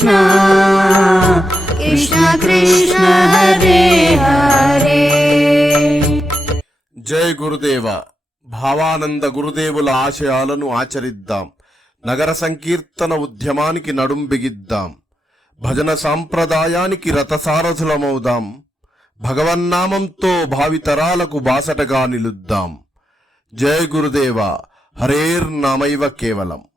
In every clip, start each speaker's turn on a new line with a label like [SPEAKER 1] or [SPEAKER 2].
[SPEAKER 1] కృష్ణ. కృష్ణ కృష్ణ హరే హరే.
[SPEAKER 2] జై గురుదేవ. భావానంద గురుదేవుల ఆశయాలను ఆచరిద్దాం. నగర సంకీర్తన ఉద్యమానికి నడుం బిగిద్దాం. భజన సాంప్రదాయానికి రథసారథులమవుదాం. భగవన్నామంతో భావితరాలకు బాసటగా నిలుద్దాం. జై గురుదేవ. హరేర్నామైవ కేవలం.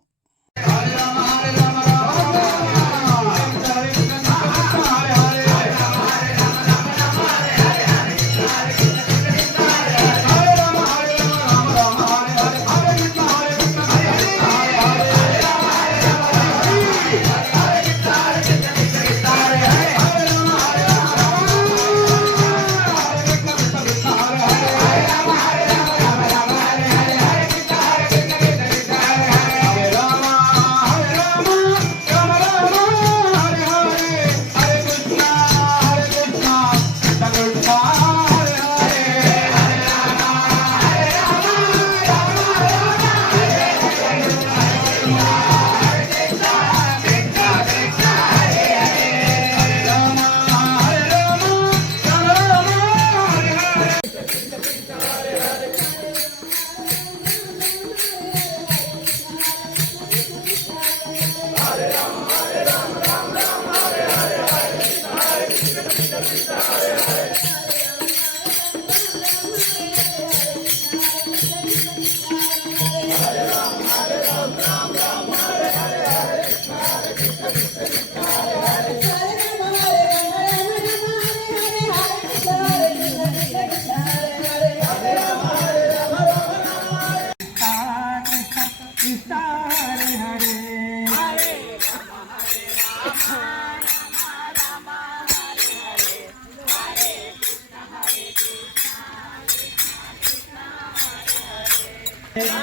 [SPEAKER 1] Thank.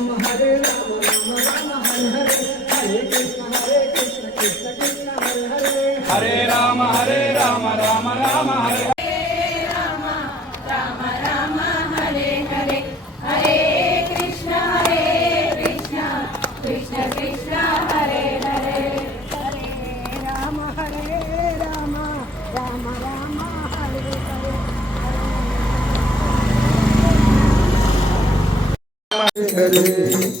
[SPEAKER 3] Rama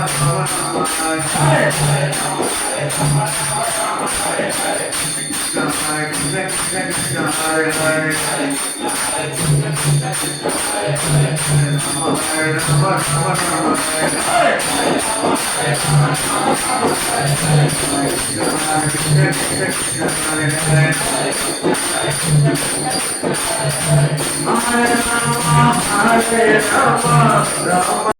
[SPEAKER 4] Hare Hare Hare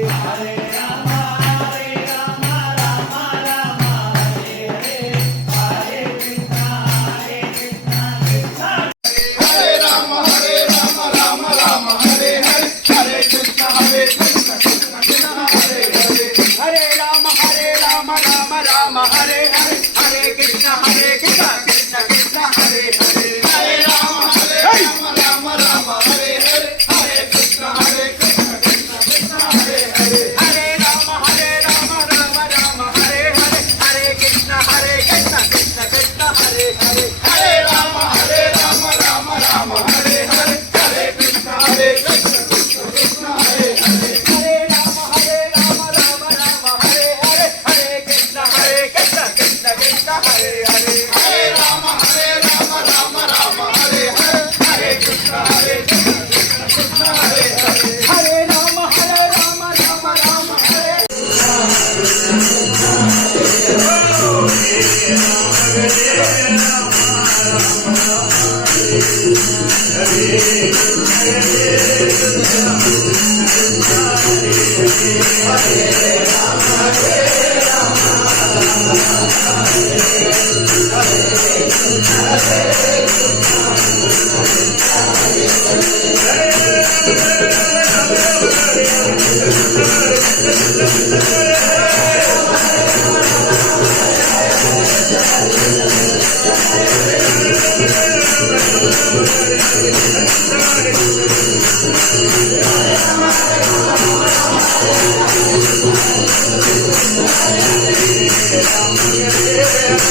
[SPEAKER 4] I'm gonna go get some.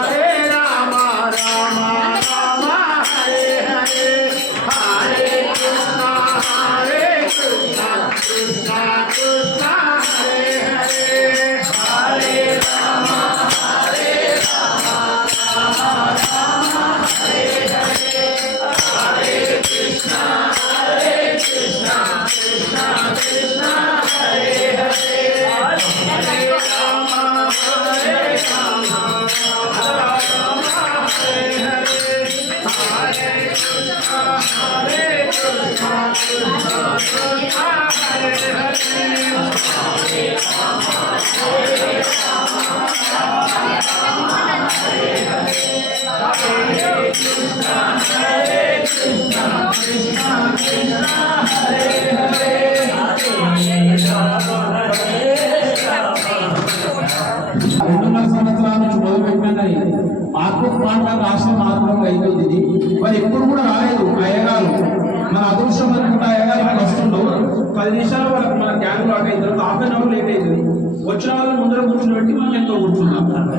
[SPEAKER 5] పది నిమిషాల వరకు మన గ్యాంగ్ లాట్ ఇద్దరు హాఫ్ అన్ అవర్ లేట్ అయింది. వచ్చిన వాళ్ళని ముందర కూర్చుని పెట్టి మనం ఎంతో కూర్చున్నాం?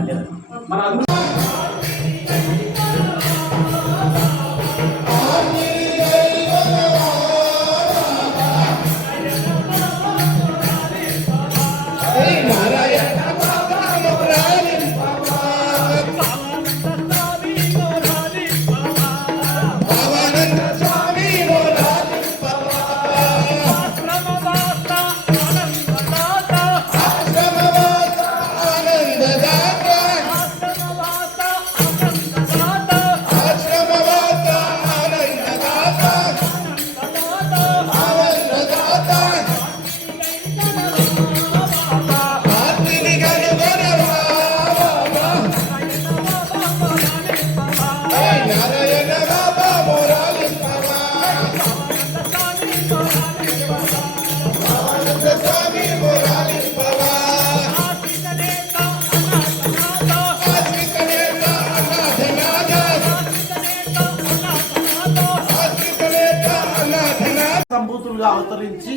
[SPEAKER 6] సంభూతులుగా అవతరించి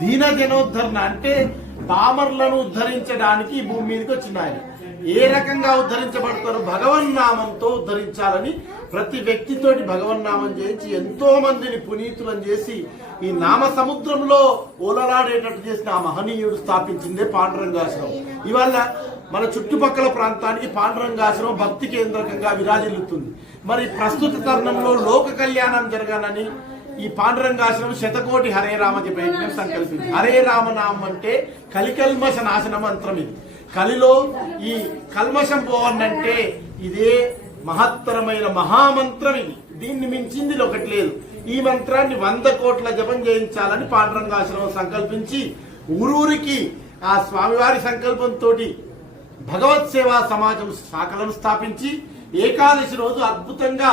[SPEAKER 6] దీన జనోద్ధరణ అంటే పామర్లను ఉద్ధరించడానికి భూమి మీదకి వచ్చిన ఆయన. ఏ రకంగా ఉద్ధరించబడతారు భగవన్నామంతో ఉద్ధరించాలని ప్రతి వ్యక్తితోటి భగవన్నామం చేయించి ఎంతో మందిని పునీతులను చేసి ఈ నామ సముద్రంలో ఓలలాడేటట్టు చేసిన ఆ మహనీయుడు స్థాపించిందే పాండురంగాశ్రమం. ఇవల్ల మన చుట్టుపక్కల ప్రాంతానికి పాండురంగాశ్రమం భక్తి కేంద్రకంగా విరాజిల్లుతుంది. మరి ప్రస్తుత తరుణంలో లోక కళ్యాణం జరగాలని ఈ పాండురంగాశ్రమం శతకోటి హరే రామ జపయజ్ఞం సంకల్పించి హరే రామనామం అంటే కలికల్మష నాశన మంత్రం ఇది. కలిలో ఈ కల్మషం పోవన్నంటే ఇదే మహత్తరమైన మహామంత్రం ఇది. దీన్ని మించింది ఒకటి లేదు. ఈ మంత్రాన్ని వంద కోట్ల జపం చేయించాలని పాండురంగాశ్రమం సంకల్పించి ఊరూరికి ఆ స్వామివారి సంకల్పంతో భగవత్ సేవా సమాజం శాఖలను స్థాపించి ఏకాదశి రోజు అద్భుతంగా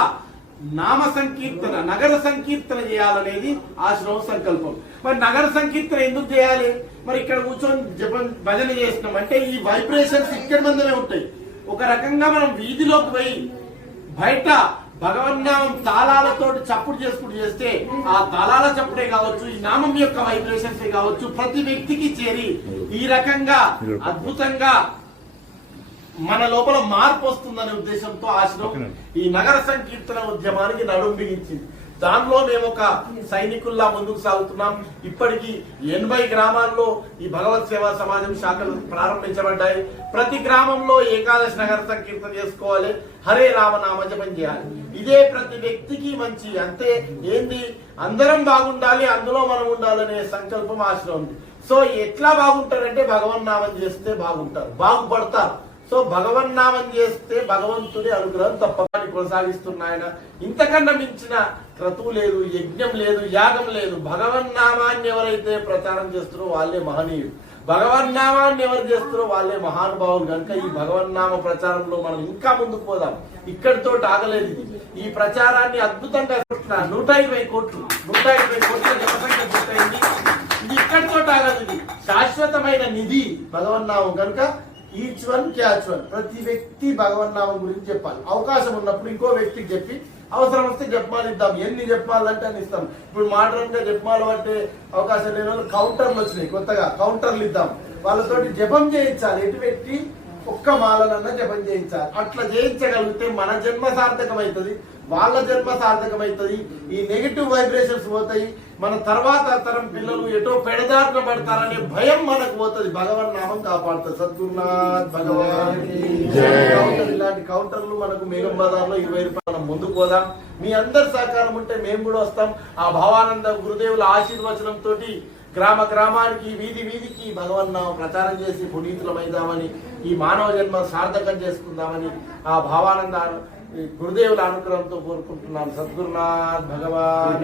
[SPEAKER 6] నామ సంకీర్తన నగర సంకీర్తన చేయాలనేది ఆశ్రమం సంకల్పం. మరి నగర సంకీర్తన ఎందుకు చేయాలి? మరి ఇక్కడ కూర్చొని జపం భజన చేస్తున్నాం. అంటే ఈ వైబ్రేషన్స్ ఇక్కడ మందనే ఉంటాయి. ఒక రకంగా మనం వీధిలోకి పోయి బయట భగవన్నామం తాళాలతో చప్పుడు చేసుకుంటూ చేస్తే ఆ తాళాల చప్పుడే కావచ్చు ఈ నామం యొక్క వైబ్రేషన్స్ కావచ్చు ప్రతి వ్యక్తికి చేరి ఈ రకంగా అద్భుతంగా మన లోపల మార్పు వస్తుందనే ఉద్దేశంతో ఆశ్రమం ఈ నగర సంకీర్తన ఉద్యమానికి నడుం బిగించింది. దానిలో మేము ఒక సైనికుల్లా ముందుకు సాగుతున్నాం. ఇప్పటికీ ఎనభై గ్రామాల్లో ఈ భగవత్ సేవా సమాజం శాఖలు ప్రారంభించబడ్డాయి. ప్రతి గ్రామంలో ఏకాదశి నగర సంకీర్తన చేసుకోవాలి. హరే రామనామ జపం చేయాలి. ఇదే ప్రతి వ్యక్తికి మంచి. అంతే ఏంది? అందరం బాగుండాలి అందులో మనం ఉండాలనే సంకల్పం ఆశ్రమం ఉంది సో ఎట్లా బాగుంటారంటే భగవన్నామం చేస్తే బాగుంటారు బాగుపడతారు. సో భగవన్నామం చేస్తే భగవంతుడి అనుగ్రహం తప్పని కొనసాగిస్తున్నాయన. ఇంతకన్నా మించిన క్రతువు లేదు యజ్ఞం లేదు యాగం లేదు. భగవన్నామాన్ని ఎవరైతే ప్రచారం చేస్తారో వాళ్ళే మహనీయుడు భగవన్నామాన్ని ఎవరు చేస్తారో వాళ్ళే మహానుభావులు. కనుక ఈ భగవన్నామ ప్రచారంలో మనం ఇంకా ముందుకు పోదాం. ఇక్కడితో ఆగలేదు ఈ ప్రచారాన్ని అద్భుతంగా చూస్తున్నా. నూట ఇరవై కోట్లు నూట ఇరవై కోట్ల జనసంఖ్య పూర్తయింది ఇది. ఇక్కడితో ఆగదు ఇది. శాశ్వతమైన నిధి భగవన్నామం కనుక ఈచ్ వన్ క్యాచ్ వన్ ప్రతి వ్యక్తి భగవన్నామం గురించి చెప్పాలి. అవకాశం ఉన్నప్పుడు ఇంకో వ్యక్తికి చెప్పి అవసరం వస్తే జపమాలు ఇద్దాం ఎన్ని జపమాలంటే అని ఇస్తాం. ఇప్పుడు మోడర్న్గా జపమాలు పట్టే అవకాశం లేని వాళ్ళు కౌంటర్లు వచ్చినాయి కొత్తగా. కౌంటర్లు ఇద్దాం. వాళ్ళతోటి జపం చేయించాలి. ఎటు పెట్టి ఒక్క మాలనన్నా జపం చేయించాలి. అట్లా చేయించగలిగితే మన జన్మ సార్థకమవుతుంది. వాళ్ళ జన్మ సార్థకమవుతుంది. ఈ నెగిటివ్ వైబ్రేషన్స్ పోతాయి. మన తర్వాత తరం పిల్లలు ఎటో పెడదారిన పడతారనే భయం మనకు పోతుంది. భగవన్ నామం కాపాడుతుంది సద్గురునాథ్ భగవాన్. ఇలాంటి కౌంటర్లు మనకు మేఘం బజార్లో ఇరవై రూపాయల ముందుకు పోదాం. మీ అందరి సహకారం ఉంటే మేము కూడా వస్తాం. ఆ భావానంద గురుదేవుల ఆశీర్వచనంతో గ్రామ గ్రామానికి వీధి వీధికి భగవన్ నామం ప్రచారం చేసి పునీతులమైదామని ఈ మానవ జన్మ సార్థకం చేసుకుందామని ఆ భావానంద గురుదేవుల అనుగ్రహంతో కోరుకుంటున్నాను సద్గురునాథ్ భగవాన్.